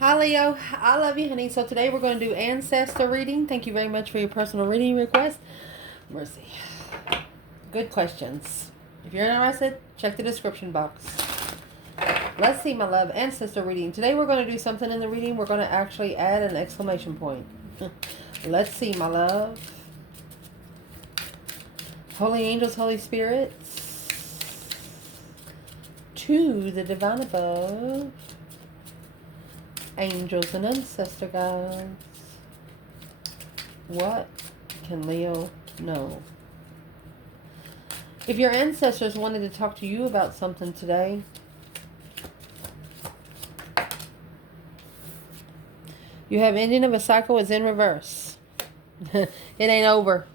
Hi Leo, I love you, honey. So today we're going to do ancestor reading. Thank you very much for your personal reading request. Mercy. Good questions. If you're interested, check the description box. Let's see, my love. Ancestor reading. Today we're going to do something in the reading. We're going to actually add an exclamation point. Let's see, my love. Holy angels, Holy spirits, to the divine above, angels and ancestor guides, what can Leo know? If your ancestors wanted to talk to you about something today, you have ending of a cycle is in reverse. It ain't over.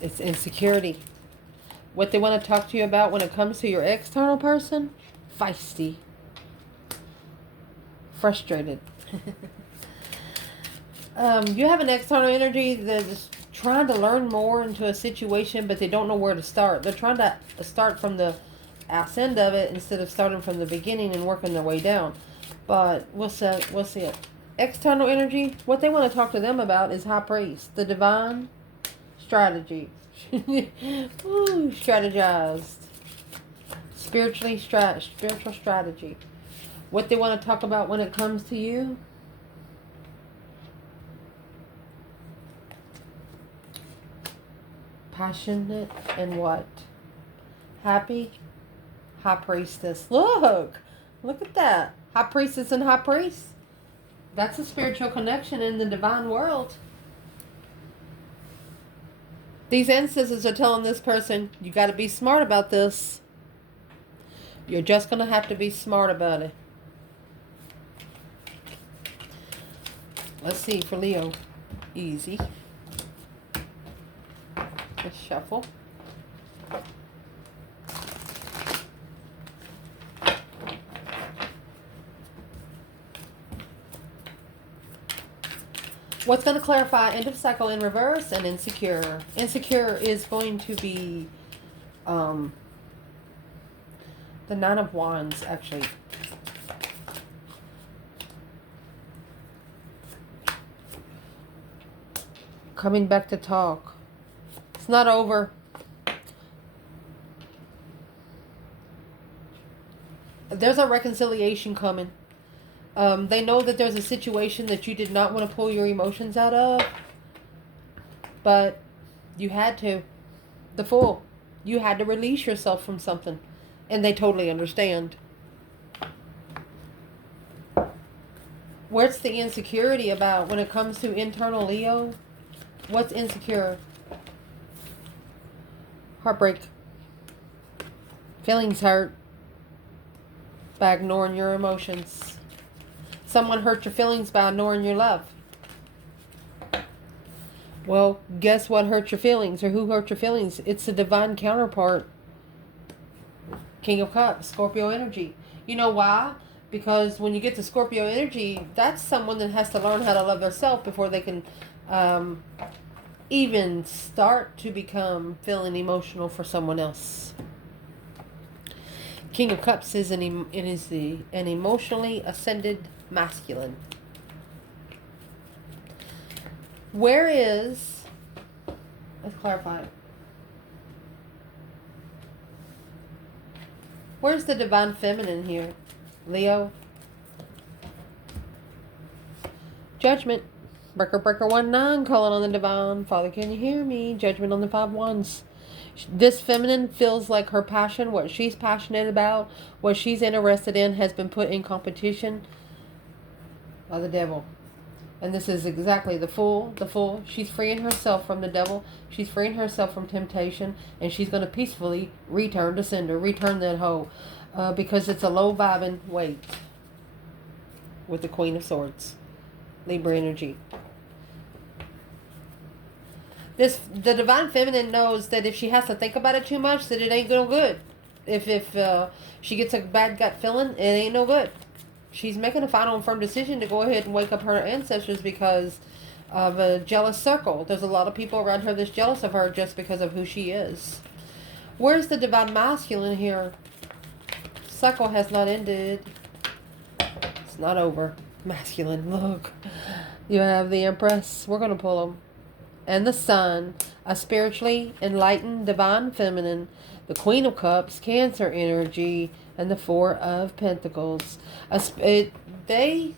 It's insecurity. What they want to talk to you about when it comes to your external person, feisty, frustrated. You have an external energy that is trying to learn more into a situation, but they don't know where to start. They're trying to start from the ass end of it instead of starting from the beginning and working their way down. But we'll see it. External energy, what they want to talk to them about is high priest, the divine strategy. Ooh, strategized. Spiritual strategy. What they want to talk about when it comes to you. Passionate and what? Happy? High priestess. Look at that. High priestess and high priest. That's a spiritual connection in the divine world. These ancestors are telling this person, you got to be smart about this. You're just going to have to be smart about it. Let's see for Leo. Easy. Let's shuffle. What's going to clarify end of cycle in reverse and insecure? Insecure is going to be the Nine of Wands, actually. Coming back to talk. It's not over. There's a reconciliation coming. They know that there's a situation that you did not want to pull your emotions out of, but you had to. The Fool. You had to release yourself from something, and they totally understand. What's the insecurity about when it comes to internal Leo? What's insecure? Heartbreak. Feelings hurt by ignoring your emotions. Someone hurt your feelings by ignoring your love. Well, guess what hurt your feelings, or who hurt your feelings? It's the divine counterpart. King of Cups, Scorpio energy. You know why? Because when you get to Scorpio energy, that's someone that has to learn how to love themselves before they can even start to become feeling emotional for someone else. King of Cups is an emotionally ascended masculine. Where is, let's clarify it. Where's the divine feminine here? Leo. Judgment. Breaker 19, calling on the divine. Father, can you hear me? Judgment on the 5 wands. This feminine feels like her passion, what she's passionate about, what she's interested in, has been put in competition by the devil. And this is exactly the Fool. The Fool. She's freeing herself from the devil. She's freeing herself from temptation. And she's going to peacefully return to sender. Return that hoe. Because it's a low vibing weight. With the Queen of Swords. Libra energy. The divine feminine knows that if she has to think about it too much, that it ain't no good. If she gets a bad gut feeling, it ain't no good. She's making a final and firm decision to go ahead and wake up her ancestors because of a jealous circle. There's a lot of people around her that's jealous of her just because of who she is. Where's the divine masculine here? cycle has not ended. It's not over. Masculine, look. You have the Empress. We're going to pull them. And the Sun, a spiritually enlightened divine feminine, the Queen of Cups, Cancer energy, and the Four of Pentacles. They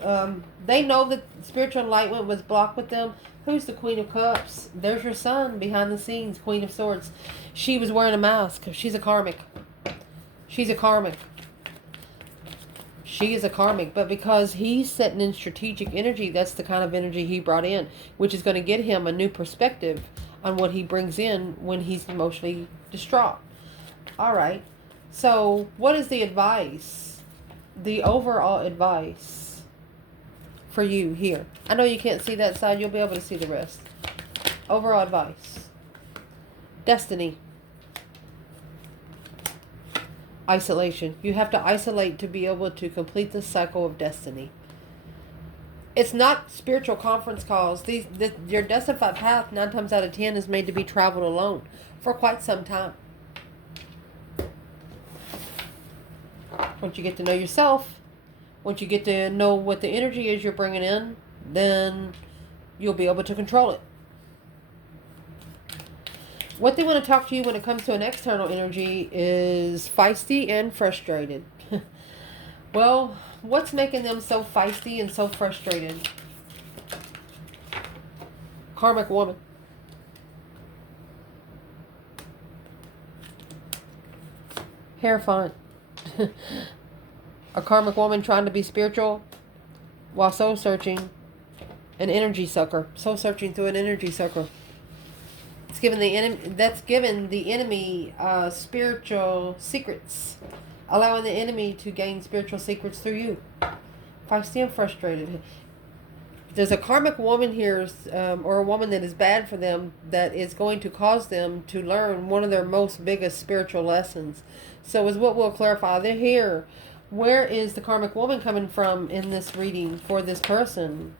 know that spiritual enlightenment was blocked with them. Who's the Queen of Cups? There's your Sun behind the scenes, Queen of Swords. She was wearing a mask. She's a karmic. She's a karmic. She is a karmic, but because he's setting in strategic energy, that's the kind of energy he brought in, which is going to get him a new perspective on what he brings in when he's emotionally distraught. All right. So what is the advice? The overall advice for you here. I know you can't see that side. You'll be able to see the rest. Overall advice. Destiny. Isolation. You have to isolate to be able to complete the cycle of destiny. It's not spiritual conference calls. Your destified path 9 times out of 10 is made to be traveled alone for quite some time. Once you get to know yourself, once you get to know what the energy is you're bringing in, then you'll be able to control it. What they want to talk to you when it comes to an external energy is feisty and frustrated. Well, what's making them so feisty and so frustrated? Karmic woman. Hierophant. A karmic woman trying to be spiritual while soul searching. An energy sucker. Soul searching through an energy sucker. It's given the enemy. That's given the enemy spiritual secrets, allowing the enemy to gain spiritual secrets through you. Feisty and frustrated. There's a karmic woman here, or a woman that is bad for them, that is going to cause them to learn one of their most biggest spiritual lessons. So, is what we'll clarify. They're here. Where is the karmic woman coming from in this reading for this person?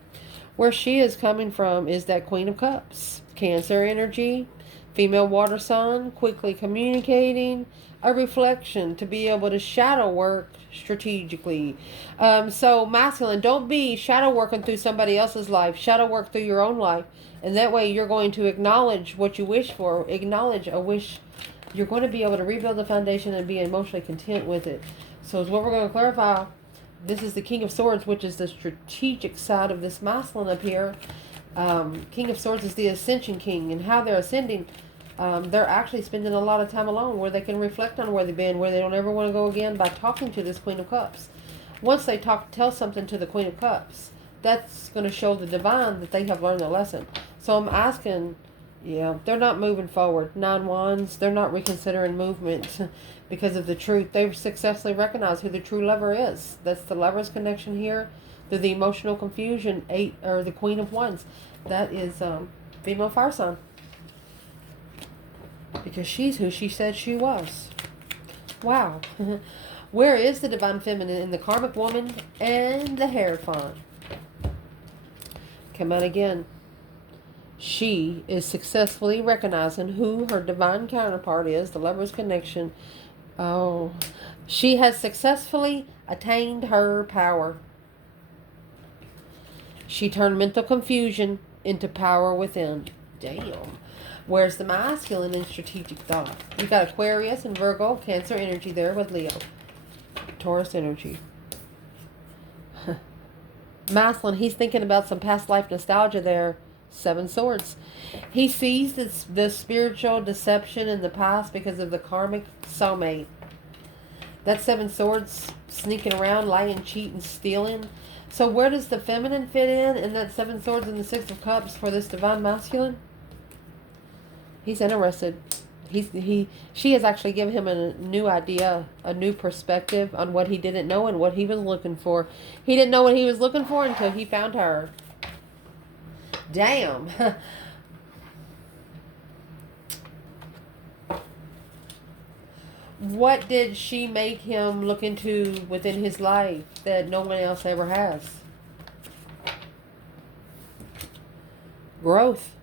Where she is coming from is that Queen of Cups. Cancer energy, female water sign, quickly communicating, a reflection to be able to shadow work strategically. So masculine, don't be shadow working through somebody else's life. Shadow work through your own life. And that way you're going to acknowledge what you wish for. Acknowledge a wish. You're going to be able to rebuild the foundation and be emotionally content with it. So is what we're going to clarify. This is the King of Swords, which is the strategic side of this masculine up here. King of Swords is the Ascension King, and how they're ascending, they're actually spending a lot of time alone where they can reflect on where they've been, where they don't ever want to go again, by talking to this Queen of Cups. Once they tell something to the Queen of Cups, that's going to show the divine that they have learned a lesson. So I'm asking, they're not moving forward. 9 Wands, they're not reconsidering movement because of the truth. They've successfully recognized who the true lover is. That's the Lover's connection here. Through the emotional confusion, 8, or the Queen of Wands. That is female fire sign. Because she's who she said she was. Wow. Where is the divine feminine in the karmic woman and the Hierophant? Come out again. She is successfully recognizing who her divine counterpart is, the Lover's connection. Oh, she has successfully attained her power. She turned mental confusion into power within. Damn. Where's the masculine in strategic thought? You got Aquarius and Virgo, Cancer energy there with Leo. Taurus energy. Masculine, he's thinking about some past life nostalgia there. 7 Swords. He sees the spiritual deception in the past because of the karmic soulmate. That 7 Swords sneaking around, lying, cheating, stealing. So where does the feminine fit in that 7 Swords and the 6 of Cups for this divine masculine? He's interested. She has actually given him a new idea, a new perspective on what he didn't know and what he was looking for. He didn't know what he was looking for until he found her. Damn. What did she make him look into within his life that no one else ever has? Growth.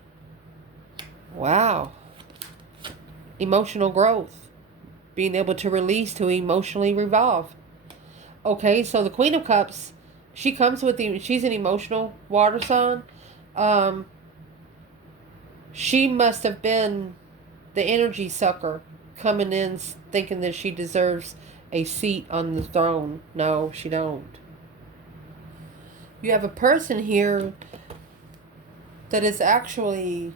Wow. Emotional growth. being able to release, to emotionally revolve. Okay, so the Queen of Cups, she comes with she's an emotional water sign. Um, she must have been the energy sucker coming in thinking that she deserves a seat on the throne. No, she don't. You have a person here that is actually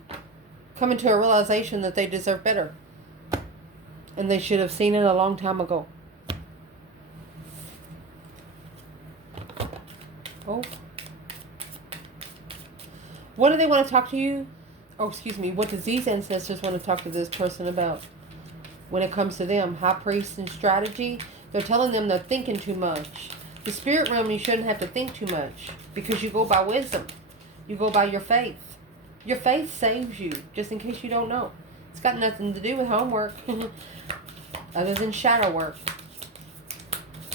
coming to a realization that they deserve better. And they should have seen it a long time ago. Oh. What do they want to talk to you? Oh, excuse me. What does these ancestors want to talk to this person about? When it comes to them, high priest and strategy, they're telling them they're thinking too much. The spirit realm, you shouldn't have to think too much because you go by wisdom. You go by your faith. Your faith saves you, just in case you don't know. It's got nothing to do with homework other than shadow work.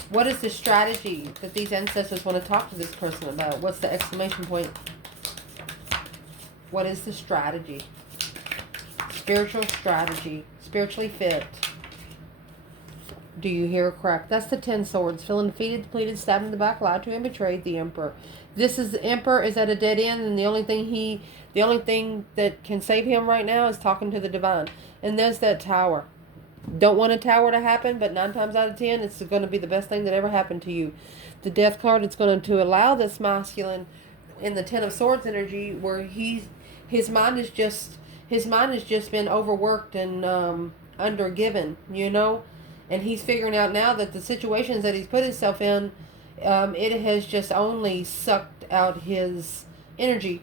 What is the strategy that these ancestors want to talk to this person about? What's the exclamation point? What is the strategy? Spiritual strategy. Spiritually fit. Do you hear a crack? That's the 10 swords. Feeling defeated, depleted, stabbed in the back, lied to and betrayed. The Emperor. This is the Emperor is at a dead end, and the only thing that can save him right now is talking to the divine. And there's that tower. Don't want a tower to happen, but 9 times out of 10, it's going to be the best thing that ever happened to you. The Death card, it's going to allow this masculine in the 10 of Swords energy, where his mind is just been overworked and undergiven, and he's figuring out now that the situations that he's put himself in, it has just only sucked out his energy.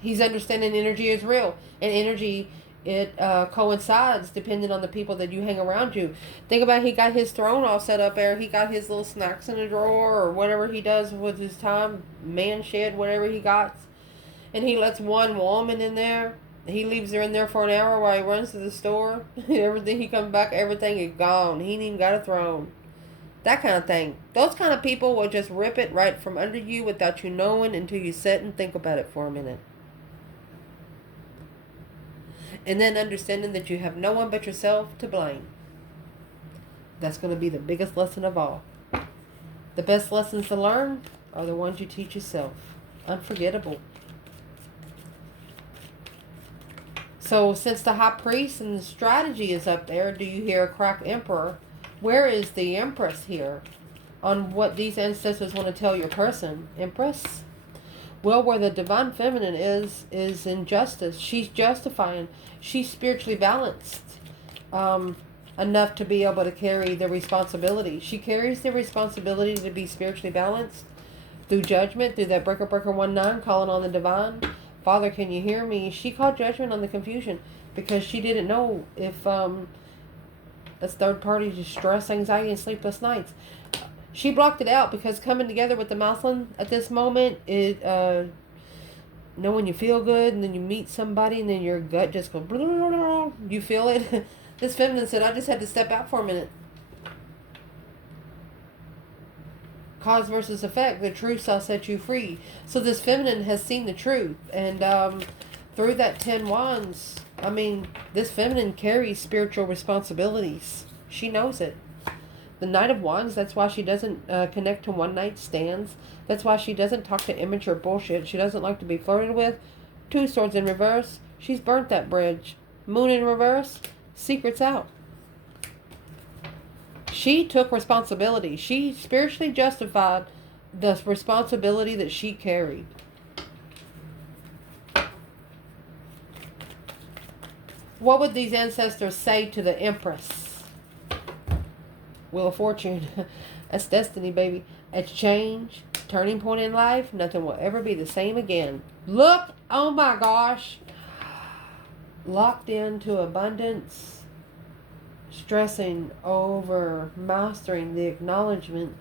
He's understanding energy is real, and energy, it coincides depending on the people that you hang around you. Think about he got his throne all set up there. He got his little snacks in a drawer or whatever he does with his time, man shed, whatever he got. And he lets one woman in there. He leaves her in there for an hour while he runs to the store. Everything, he comes back, everything is gone. He ain't even got a throne. That kind of thing. Those kind of people will just rip it right from under you without you knowing until you sit and think about it for a minute. And then understanding that you have no one but yourself to blame. That's going to be the biggest lesson of all. The best lessons to learn are the ones you teach yourself. Unforgettable. So since the High Priest and the strategy is up there, do you hear a cracked Emperor? Where is the Empress here on what these ancestors want to tell your person? Empress? Well, where the divine feminine is in justice. She's justifying. She's spiritually balanced enough to be able to carry the responsibility. She carries the responsibility to be spiritually balanced through judgment, through that breaker 19, calling on the divine. Father, can you hear me? She called judgment on the confusion because she didn't know if that's third party distress, anxiety, and sleepless nights. She blocked it out because coming together with the masculine at this moment, it when you feel good and then you meet somebody and then your gut just goes, blah, blah, blah, blah. You feel it. This feminine said, I just had to step out for a minute. Cause versus effect. The truth shall set you free. So this feminine has seen the truth. And through that 10 wands, this feminine carries spiritual responsibilities. She knows it. The Knight of Wands, that's why she doesn't connect to one night stands. That's why she doesn't talk to immature bullshit. She doesn't like to be flirted with. 2 swords in reverse. She's burnt that bridge. Moon in reverse. Secrets out. She took responsibility. She spiritually justified the responsibility that she carried. What would these ancestors say to the Empress? Wheel of Fortune. That's destiny, baby. It's change. Turning point in life. Nothing will ever be the same again. Look. Oh my gosh. Locked into abundance. Stressing over mastering the acknowledgement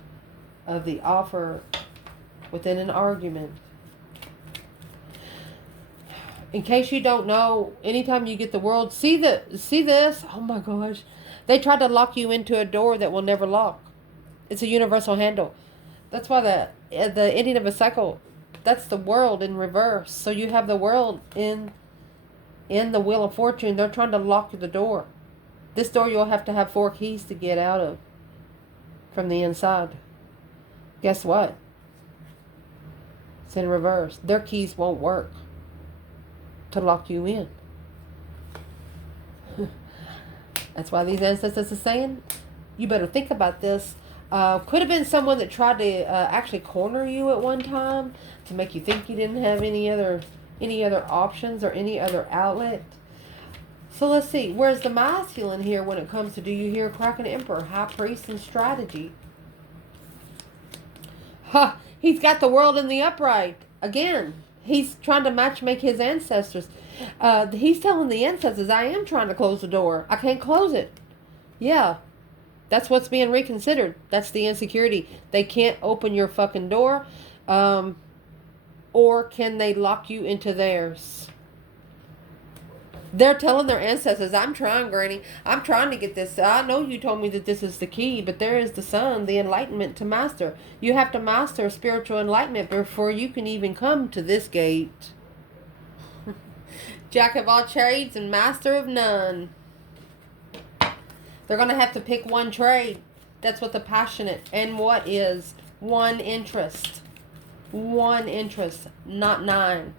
of the offer within an argument. In case you don't know, anytime you get the world, see this? Oh my gosh. They tried to lock you into a door that will never lock. It's a universal handle. That's why the ending of a cycle, that's the world in reverse. So you have the world in the Wheel of Fortune. They're trying to lock the door. This door you'll have to have 4 keys to get out of from the inside. Guess what? It's in reverse. Their keys won't work to lock you in. That's why these ancestors are saying, you better think about this. Could have been someone that tried to actually corner you at one time to make you think you didn't have any other options or any other outlet. So let's see. Where's the masculine here when it comes to, do you hear Kraken Emperor, High Priest, and strategy? Ha! He's got the world in the upright. Again, he's trying to matchmake his ancestors. He's telling the ancestors, I am trying to close the door. I can't close it. Yeah. That's what's being reconsidered. That's the insecurity. They can't open your fucking door. Or can they lock you into theirs? They're telling their ancestors, I'm trying, Granny. I'm trying to get this. I know you told me that this is the key, but there is the sun, the enlightenment to master. You have to master spiritual enlightenment before you can even come to this gate. Jack of all trades and master of none. They're going to have to pick one trade. That's what the passionate and what is one interest. One interest, not 9.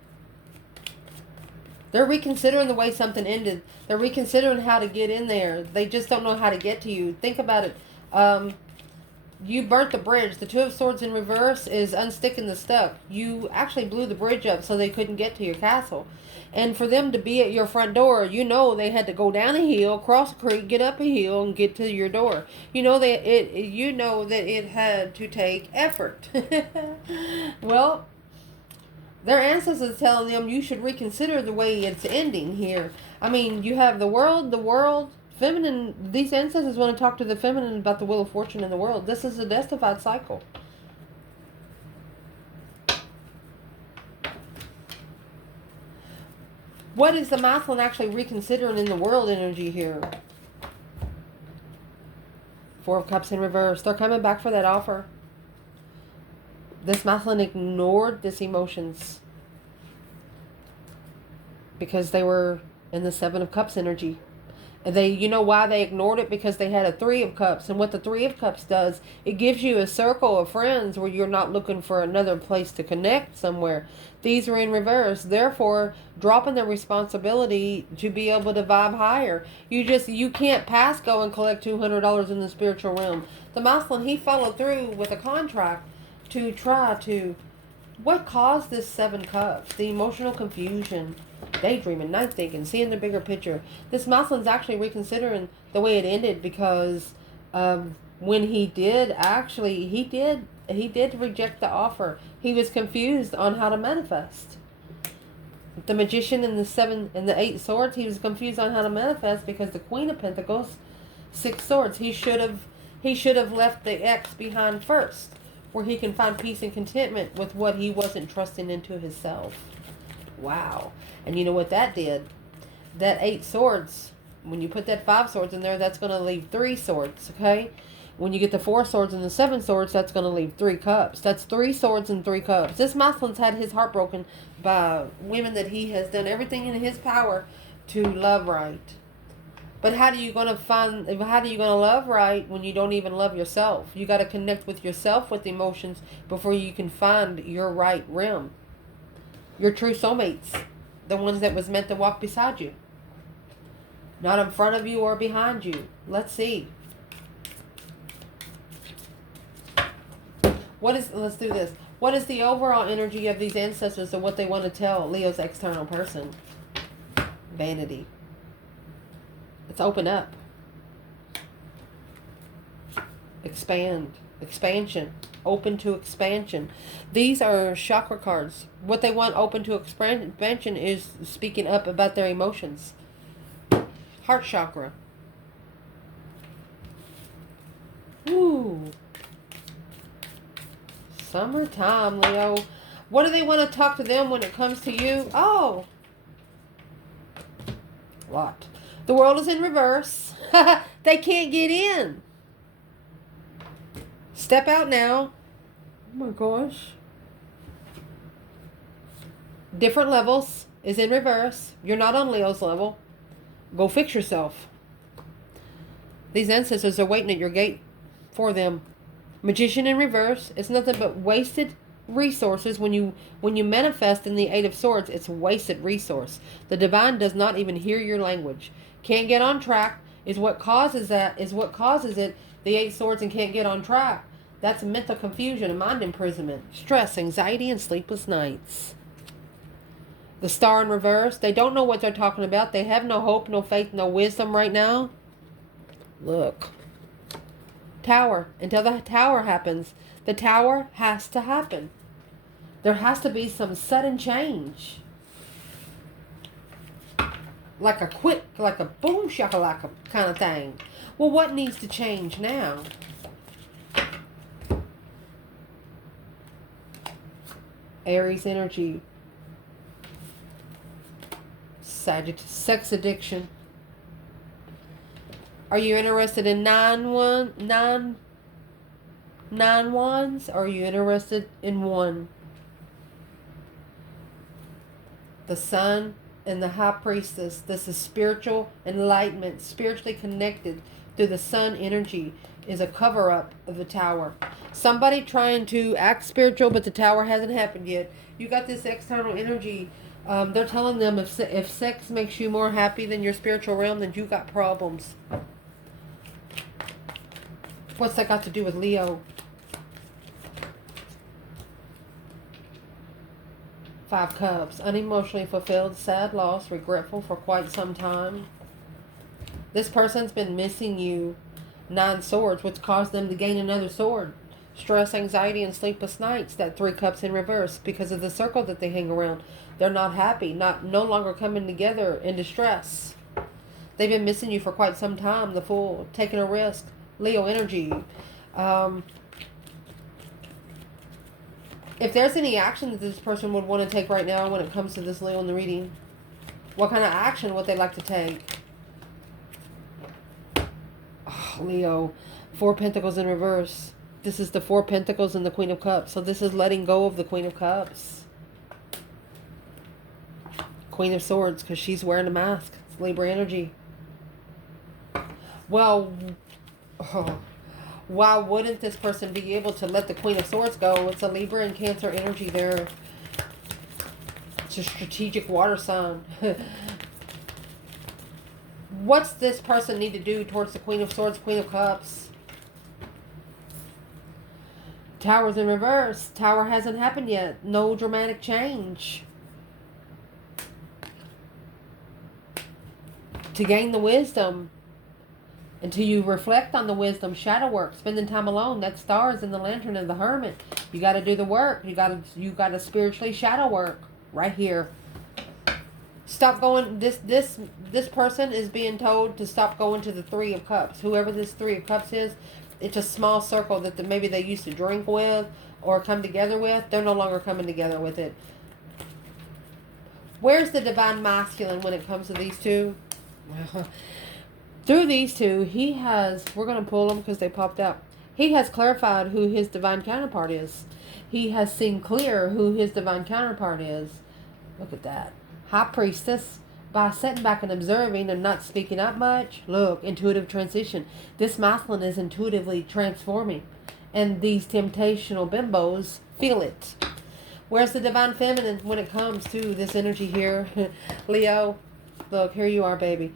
They're reconsidering the way something ended. They're reconsidering how to get in there. They just don't know how to get to you. Think about it. You burnt the bridge. The 2 of Swords in reverse is unsticking the stuck. You actually blew the bridge up so they couldn't get to your castle. And for them to be at your front door, you know they had to go down a hill, cross a creek, get up a hill, and get to your door. You know that it had to take effort. Well, their ancestors telling them you should reconsider the way it's ending here. I mean, you have the world, feminine. These ancestors want to talk to the feminine about the wheel of fortune in the world. This is a destified cycle. What is the masculine actually reconsidering in the world energy here? 4 of Cups in reverse. They're coming back for that offer. This masculine ignored this emotions because they were in the 7 of Cups energy. And you know why they ignored it? Because they had a 3 of Cups. And what the 3 of Cups does, it gives you a circle of friends where you're not looking for another place to connect somewhere. These are in reverse. Therefore, dropping the responsibility to be able to vibe higher. You can't pass go and collect $200 in the spiritual realm. The masculine, he followed through with a contract to try to... What caused this 7 Cups? The emotional confusion. Daydreaming, night thinking, seeing the bigger picture. This masculine's actually reconsidering the way it ended because when he did reject the offer. He was confused on how to manifest. The magician and the 7 and the 8 swords, he was confused on how to manifest because the Queen of Pentacles, 6 swords, he should have left the X behind first, where he can find peace and contentment with what he wasn't trusting into himself. Wow. And you know what that did? That 8 swords, when you put that 5 swords in there, that's going to leave 3 swords, okay? When you get the 4 swords and the 7 swords, that's going to leave 3 cups. That's 3 swords and 3 cups. This masculine's had his heart broken by women that he has done everything in his power to love right. But how are you going to love right when you don't even love yourself? You got to connect with yourself with emotions before you can find your right rim. Your true soulmates. The ones that was meant to walk beside you. Not in front of you or behind you. Let's see. Let's do this. What is the overall energy of these ancestors and what they want to tell Leo's external person? Vanity. Let's open up. Expand. Expansion. Open to expansion. These are chakra cards. What they want open to expansion is speaking up about their emotions. Heart chakra. Ooh. Summertime, Leo. What do they want to talk to them when it comes to you? Oh. What? The world is in reverse. They can't get in. Step out now. Oh my gosh. Different levels is in reverse. You're not on Leo's level. Go fix yourself. These ancestors are waiting at your gate for them. Magician in reverse. It's nothing but wasted resources. When you manifest in the Eight of Swords, it's wasted resource. The divine does not even hear your language. Can't get on track is what causes that. Is what causes it. The Eight Swords and can't get on track. That's mental confusion and mind imprisonment, stress, anxiety, and sleepless nights. The Star in reverse. They don't know what they're talking about. They have no hope, no faith, no wisdom right now. Look. Tower. Until the Tower happens. The Tower has to happen. There has to be some sudden change. Like a quick, like a boom shakalaka kind of thing. Well, what needs to change now? Aries energy. Sagittarius. Sex addiction. Are you interested in nine wands? Or are you interested in one? The Sun and the High Priestess. This is spiritual enlightenment. Spiritually connected through the Sun energy is a cover-up of the Tower. Somebody trying to act spiritual, but the Tower hasn't happened yet. You got this external energy. They're telling them if sex makes you more happy than your spiritual realm, then you got problems. What's that got to do with Leo? Five Cups. Unemotionally fulfilled, sad loss, regretful for quite some time. This person's been missing you. Nine Swords, which caused them to gain another sword. Stress, anxiety, and sleepless nights. That Three Cups in reverse. Because of the circle that they hang around. They're not happy. No longer coming together in distress. They've been missing you for quite some time. The Fool. Taking a risk. Leo energy. If there's any action that this person would want to take right now when it comes to this Leo in the reading, what kind of action would they like to take? Oh, Leo. Four Pentacles in reverse. This is the Four Pentacles and the Queen of Cups. So this is letting go of the Queen of Cups. Queen of Swords, because she's wearing a mask. It's Libra energy. Well, why wouldn't this person be able to let the Queen of Swords go? It's a Libra and Cancer energy there. It's a strategic water sign. What's this person need to do towards the Queen of Swords, Queen of Cups? Tower's in reverse. Tower hasn't happened yet. No dramatic change. To gain the wisdom. Until you reflect on the wisdom, shadow work, spending time alone. That Star is in the Lantern of the Hermit. You got to do the work. You got to spiritually shadow work right here. Stop going. This person is being told to stop going to the Three of Cups. Whoever this Three of Cups is, it's a small circle that maybe they used to drink with or come together with. They're no longer coming together with it. Where's the divine masculine when it comes to these two? Through these two, he has, we're going to pull them because they popped out. He has clarified who his divine counterpart is. He has seen clear who his divine counterpart is. Look at that. High Priestess. By sitting back and observing and not speaking up much. Look, intuitive transition. This masculine is intuitively transforming. And these temptational bimbos feel it. Where's the divine feminine when it comes to this energy here? Leo, look, here you are, baby.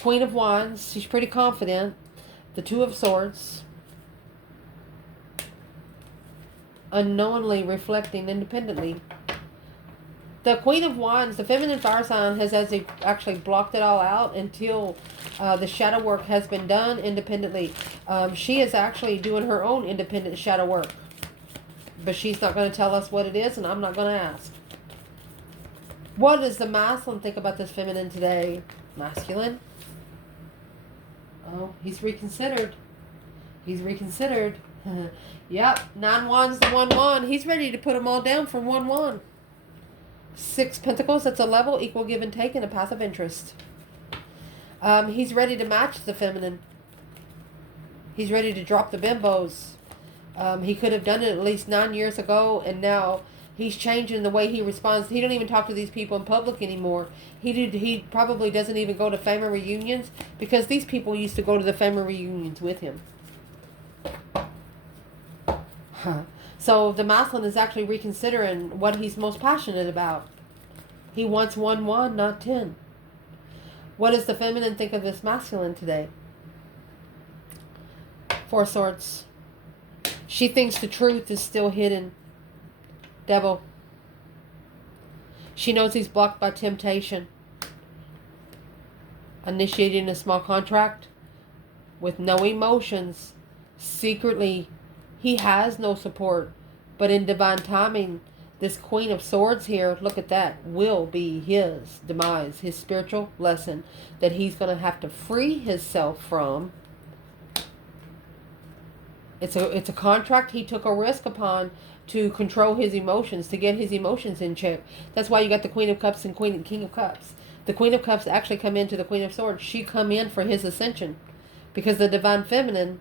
Queen of Wands, she's pretty confident. The Two of Swords. Unknowingly reflecting independently. The Queen of Wands, the feminine fire sign, has actually blocked it all out until the shadow work has been done independently. She is actually doing her own independent shadow work. But she's not going to tell us what it is, and I'm not going to ask. What does the masculine think about this feminine today? Masculine? Oh, he's reconsidered. He's reconsidered. Yep, 9 wands to 1 wand. He's ready to put them all down for 1 wand. 6 pentacles, that's a level, equal give and take, and a passive interest. He's ready to match the feminine. He's ready to drop the bimbos. He could have done it at least 9 years ago, and now He's changing the way he responds. He don't even talk to these people in public anymore. He probably doesn't even go to family reunions because these people used to go to the family reunions with him. So the masculine is actually reconsidering what he's most passionate about. He wants 1 wand, not 10. What does the feminine think of this masculine today? 4 swords. She thinks the truth is still hidden. Devil. She knows he's blocked by temptation. Initiating a small contract with no emotions. Secretly, he has no support. But in divine timing, this Queen of Swords here, look at that, will be his demise, his spiritual lesson that he's going to have to free himself from. It's a contract he took a risk upon to control his emotions, to get his emotions in check. That's why you got the Queen of Cups and King of Cups. The Queen of Cups actually come into the Queen of Swords. She come in for his ascension. Because the Divine Feminine,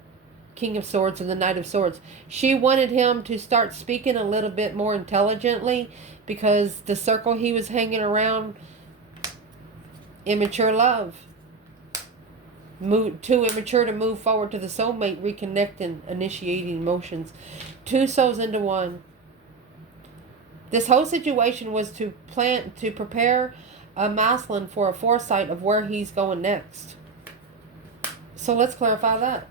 King of Swords and the Knight of Swords, she wanted him to start speaking a little bit more intelligently because the circle he was hanging around, immature love. Too immature to move forward to the soulmate, reconnecting, initiating emotions. 2 souls into 1. This whole situation was to prepare a masculine for a foresight of where he's going next. So let's clarify that.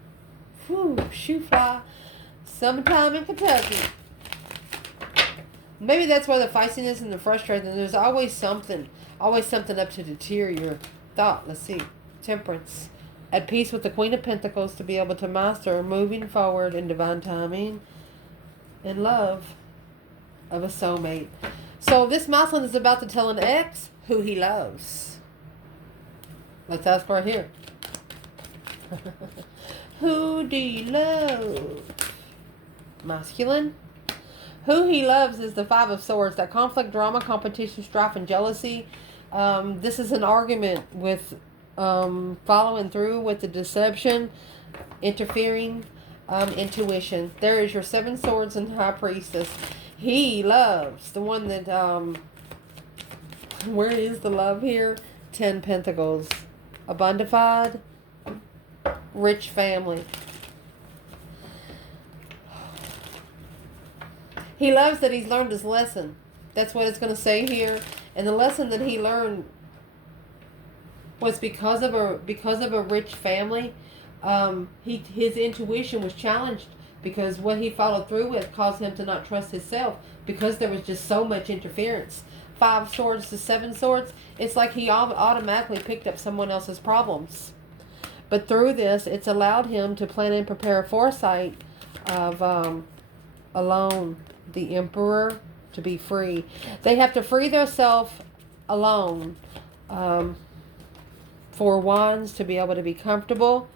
Whew, shoe fly. Summertime in Kentucky. Maybe that's where the feistiness and the frustration. There's always something up to deter your thought. Let's see. Temperance. At peace with the Queen of Pentacles to be able to master moving forward in divine timing and love of a soulmate. So this masculine is about to tell an ex who he loves. Let's ask right here. Who do you love? Masculine. Who he loves is the 5 of Swords. That conflict, drama, competition, strife, and jealousy. This is an argument with following through with the deception, interfering, intuition. There is your 7 swords and High Priestess. He loves the one that, where is the love here? 10 Pentacles. A bondified, rich family. He loves that he's learned his lesson. That's what it's going to say here. And the lesson that he learned was because of a rich family. His intuition was challenged because what he followed through with caused him to not trust himself because there was just so much interference. 5 swords to 7 swords. It's like he automatically picked up someone else's problems. But through this, it's allowed him to plan and prepare a foresight of alone, the Emperor, to be free. They have to free themselves alone. 4 wands to be able to be comfortable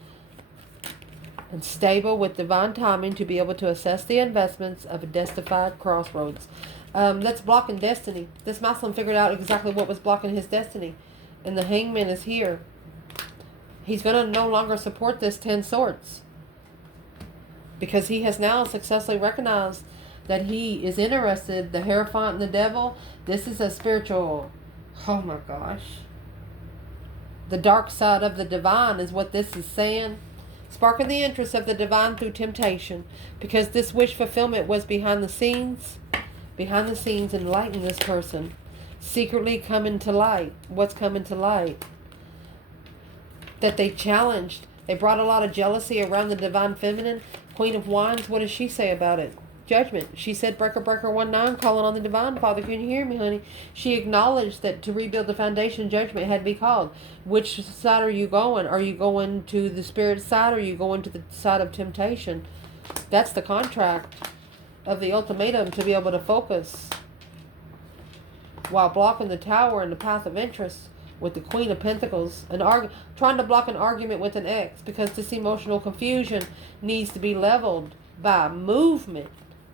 and stable with divine timing to be able to assess the investments of a destified crossroads. That's blocking destiny. This masculine figured out exactly what was blocking his destiny. And the Hangman is here. He's going to no longer support this 10 swords. Because he has now successfully recognized that he is interested. The Hierophant and the Devil. This is a spiritual... Oh my gosh. The dark side of the divine is what this is saying. Sparking the interest of the divine through temptation. Because this wish fulfillment was behind the scenes. Behind the scenes, enlightening this person. Secretly coming to light. What's coming to light? That they challenged. They brought a lot of jealousy around the divine feminine. Queen of Wands, what does she say about it? Judgment. She said, breaker, breaker, 1-9, calling on the divine. Father, can you hear me, honey? She acknowledged that to rebuild the foundation, judgment had to be called. Which side are you going? Are you going to the spirit side or are you going to the side of temptation? That's the contract of the ultimatum, to be able to focus while blocking the tower and the path of interest with the Queen of Pentacles. Trying to block an argument with an ex because this emotional confusion needs to be leveled by movement.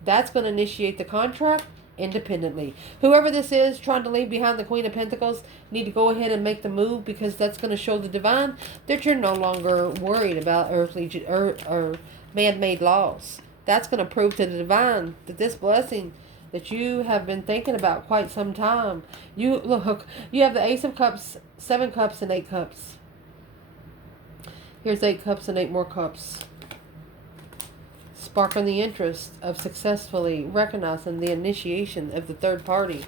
That's going to initiate the contract independently. Whoever this is trying to leave behind the Queen of Pentacles need to go ahead and make the move, because that's going to show the divine that you're no longer worried about earthly or man-made laws. That's going to prove to the divine that this blessing that you have been thinking about quite some time. You look, you have the Ace of Cups, 7 Cups, and 8 Cups. Here's 8 Cups and 8 more cups. Sparking the interest of successfully recognizing the initiation of the third party.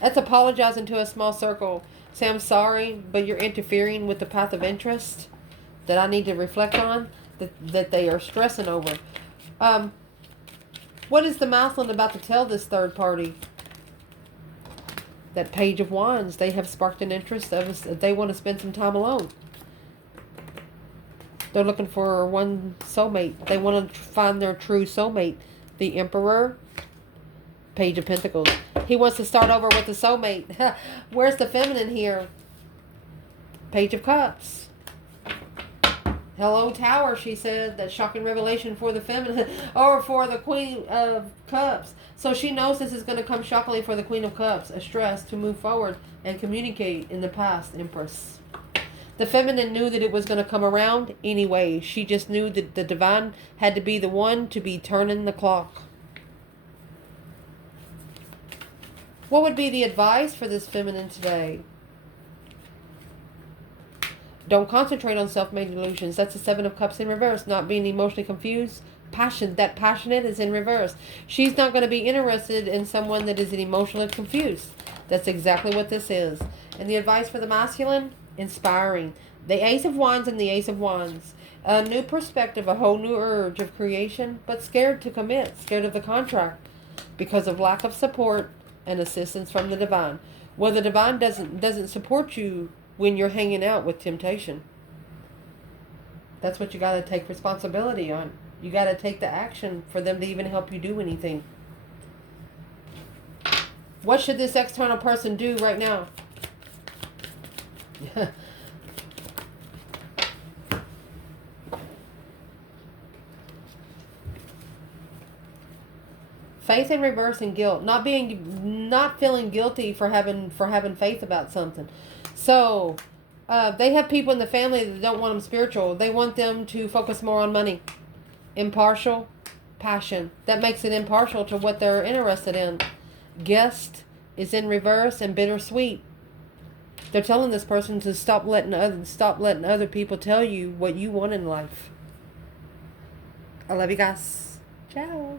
That's apologizing to a small circle. Say, I'm sorry, but you're interfering with the path of interest that I need to reflect on, that they are stressing over. What is the Maslin about to tell this third party? That Page of Wands. They have sparked an interest of us. They want to spend some time alone. They're looking for one soulmate. They want to find their true soulmate. The Emperor, Page of Pentacles. He wants to start over with the soulmate. Where's the feminine here? Page of Cups. Hello, Tower, she said. That shocking revelation for the feminine, or for the Queen of Cups. So she knows this is going to come shockingly for the Queen of Cups. A stress to move forward and communicate in the past, Empress. The feminine knew that it was going to come around anyway. She just knew that the divine had to be the one to be turning the clock. What would be the advice for this feminine today? Don't concentrate on self-made illusions. That's the 7 of Cups in reverse. Not being emotionally confused. Passion. That passionate is in reverse. She's not going to be interested in someone that is emotionally confused. That's exactly what this is. And the advice for the masculine? Inspiring. The Ace of Wands and the Ace of Wands. A new perspective, a whole new urge of creation, but scared to commit, scared of the contract because of lack of support and assistance from the divine. Well, the divine doesn't support you when you're hanging out with temptation. That's what you got to take responsibility on. You got to take the action for them to even help you do anything. What should this external person do right now? Faith in reverse and guilt. Not feeling guilty for having faith about something. So, they have people in the family that don't want them spiritual. They want them to focus more on money. Impartial, passion. That makes it impartial to what they're interested in. Guest is in reverse and bittersweet. They're telling this person to stop letting other people tell you what you want in life. I love you guys. Ciao.